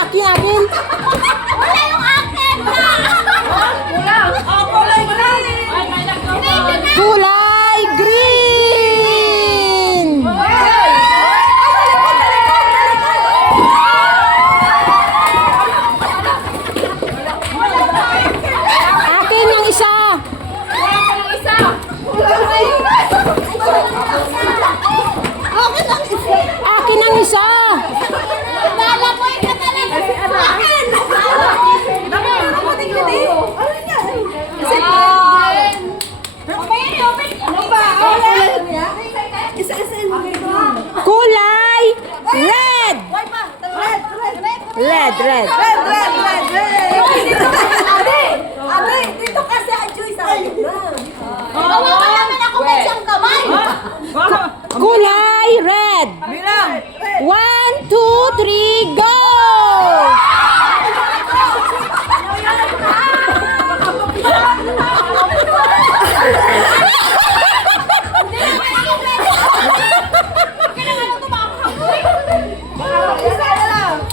Akin. Wala yung akin! Kulay green. Akin ang isa. Akin ang isa. Lalapoy ka talaga! Akin! Kulay red. Red. Dito kasi ang Joy sa akin. Hawakan naman ako may siyang kamay. Kulay red. 1, 2, 3, go!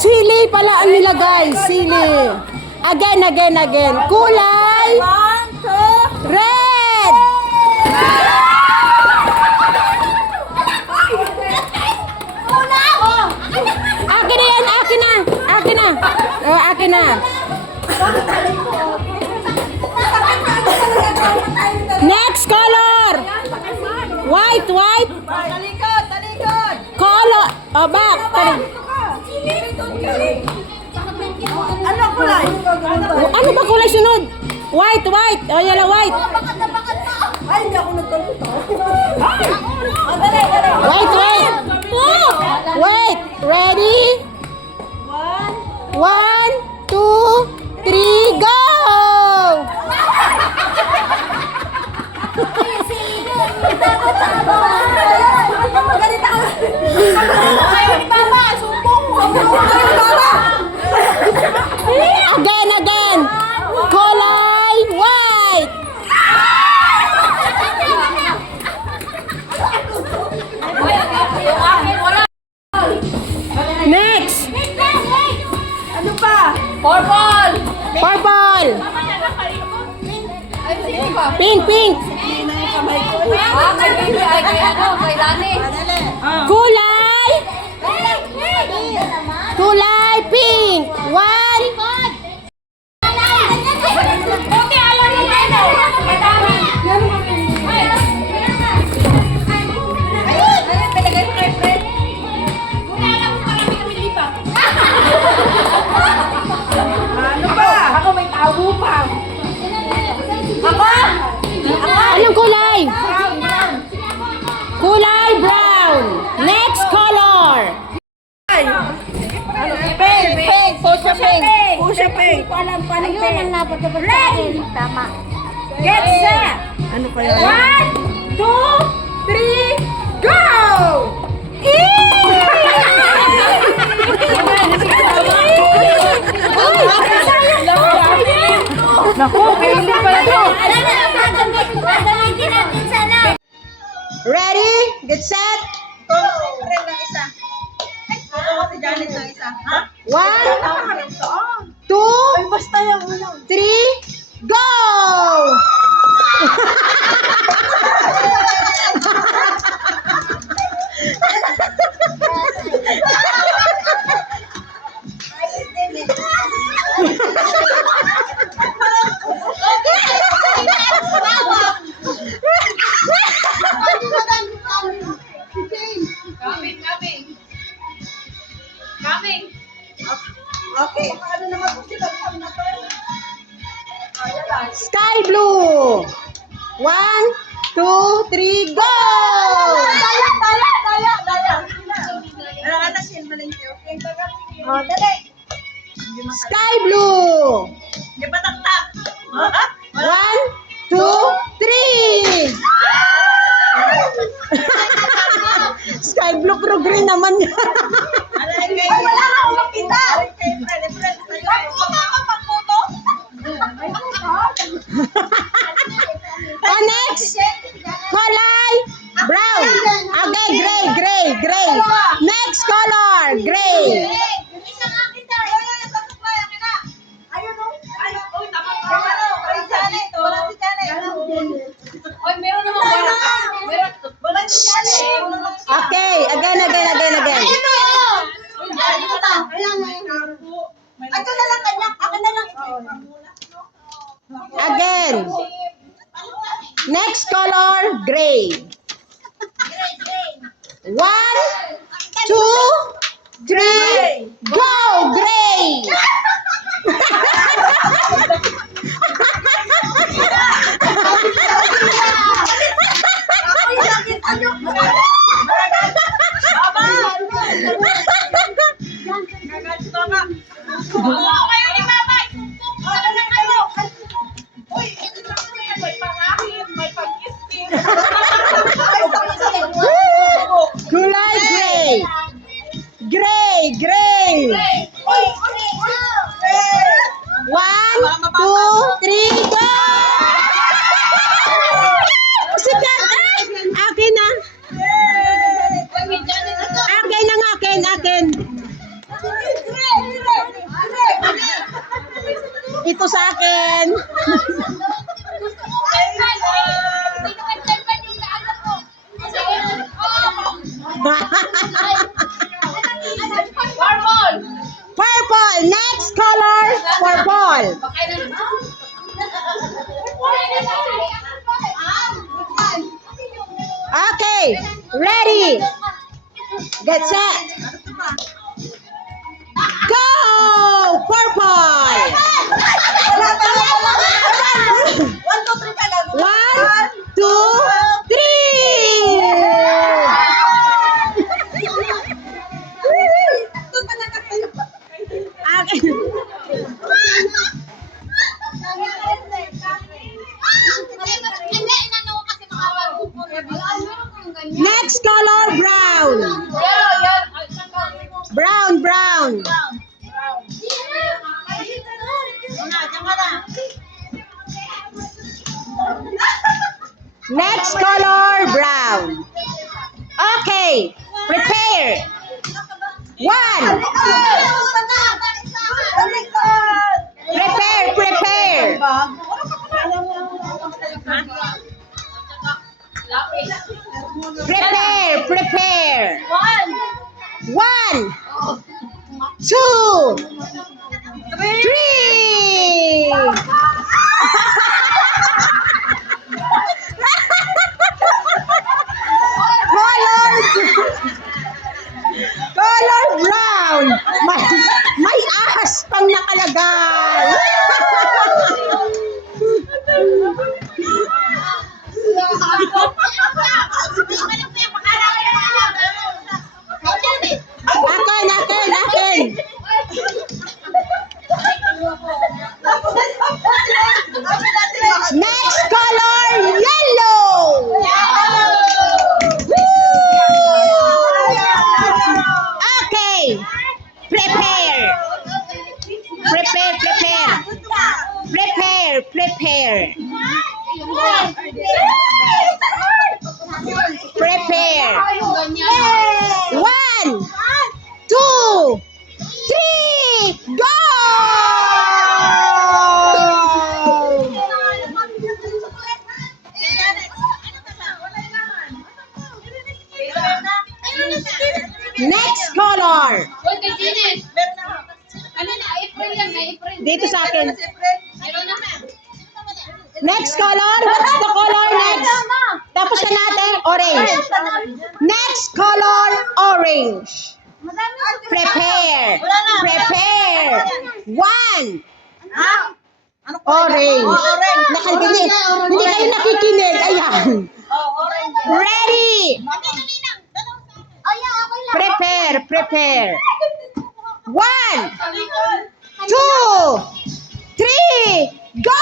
Sili pala ang nilagay. Sili. Again. Kulay red. Akin na yan. Akin na. Next color. White. Color. Back. Ano kulay? Ano ba kulay sunod? White. Yellow, white. Ay, hindi ako nagkalito. Wait. Wait. Ready? 1, 2, 3, go! Again. Kulay white. Next. Ano pa? Purple. Pink. Kulay pink. 1. Anong kulay? Kulay brown. Next color. Pink. Pusha pink. Ayun ang napatapag sa akin. Tama. Get set! Ano pa yan? 1, 2, 3, go! Naku, kainin pala to. Gagamitin natin sana. Ready? Get set. Red ng isa. Ako si Janet ng isa. Ha? 1, 2, Basta yung ulang. 3, go! Coming. Okay. Ano naman po sila? Sky blue. 1, 2, 3, go! Oh, dali. Sky blue. Di ba taktak? 1, 2, 3. Sky blue pero green naman yan. Wala na akong makita. Oh, next. Kulay brown. Okay, gray. Next color, gray. Yung isang akin tayo. Ito na lang kanya. Ako na lang. Again. Next color, gray. 1, 2, 3, go! Gray! Kayo ni Mama. Ano na kayo? Uy, may pangahit, may pag-isip. Kulay gray. Gray, gray. 1, 2, 3, go! Sikat! Akin na. Akin ang akin. Ito sa akin. Purple. Purple. Next color, purple. Okay, ready. Get set. Go! Purple. 1, 2, 3. Next color, brown. Brown. Next color, brown. Okay, prepare. 1. Prepare. Prepare. 1, 2, 3. Color brown. May ahas pang nakalagay. Akin. Next color, yellow. Okay. Prepare. Prepare. 1, 2, 3, go! Next color. Dito sa akin. Next color. What's the color next? Tapos na natin. Orange. Next color. Orange. Prepare. 1. Orange. Nakikinig. Hindi kayo nakikinig. Ayan. Ready. Prepare. 1, 2, 3, go!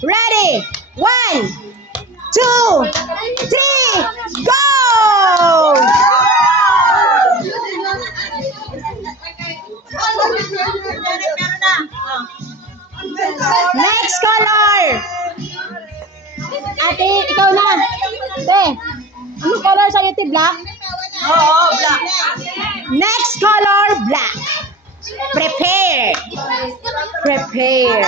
Ready? 1, 2, 3, go! black. Prepare. Prepare.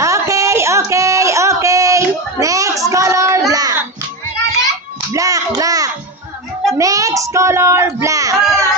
Okay, okay, okay. Next color, black. Black, black. Next color, black.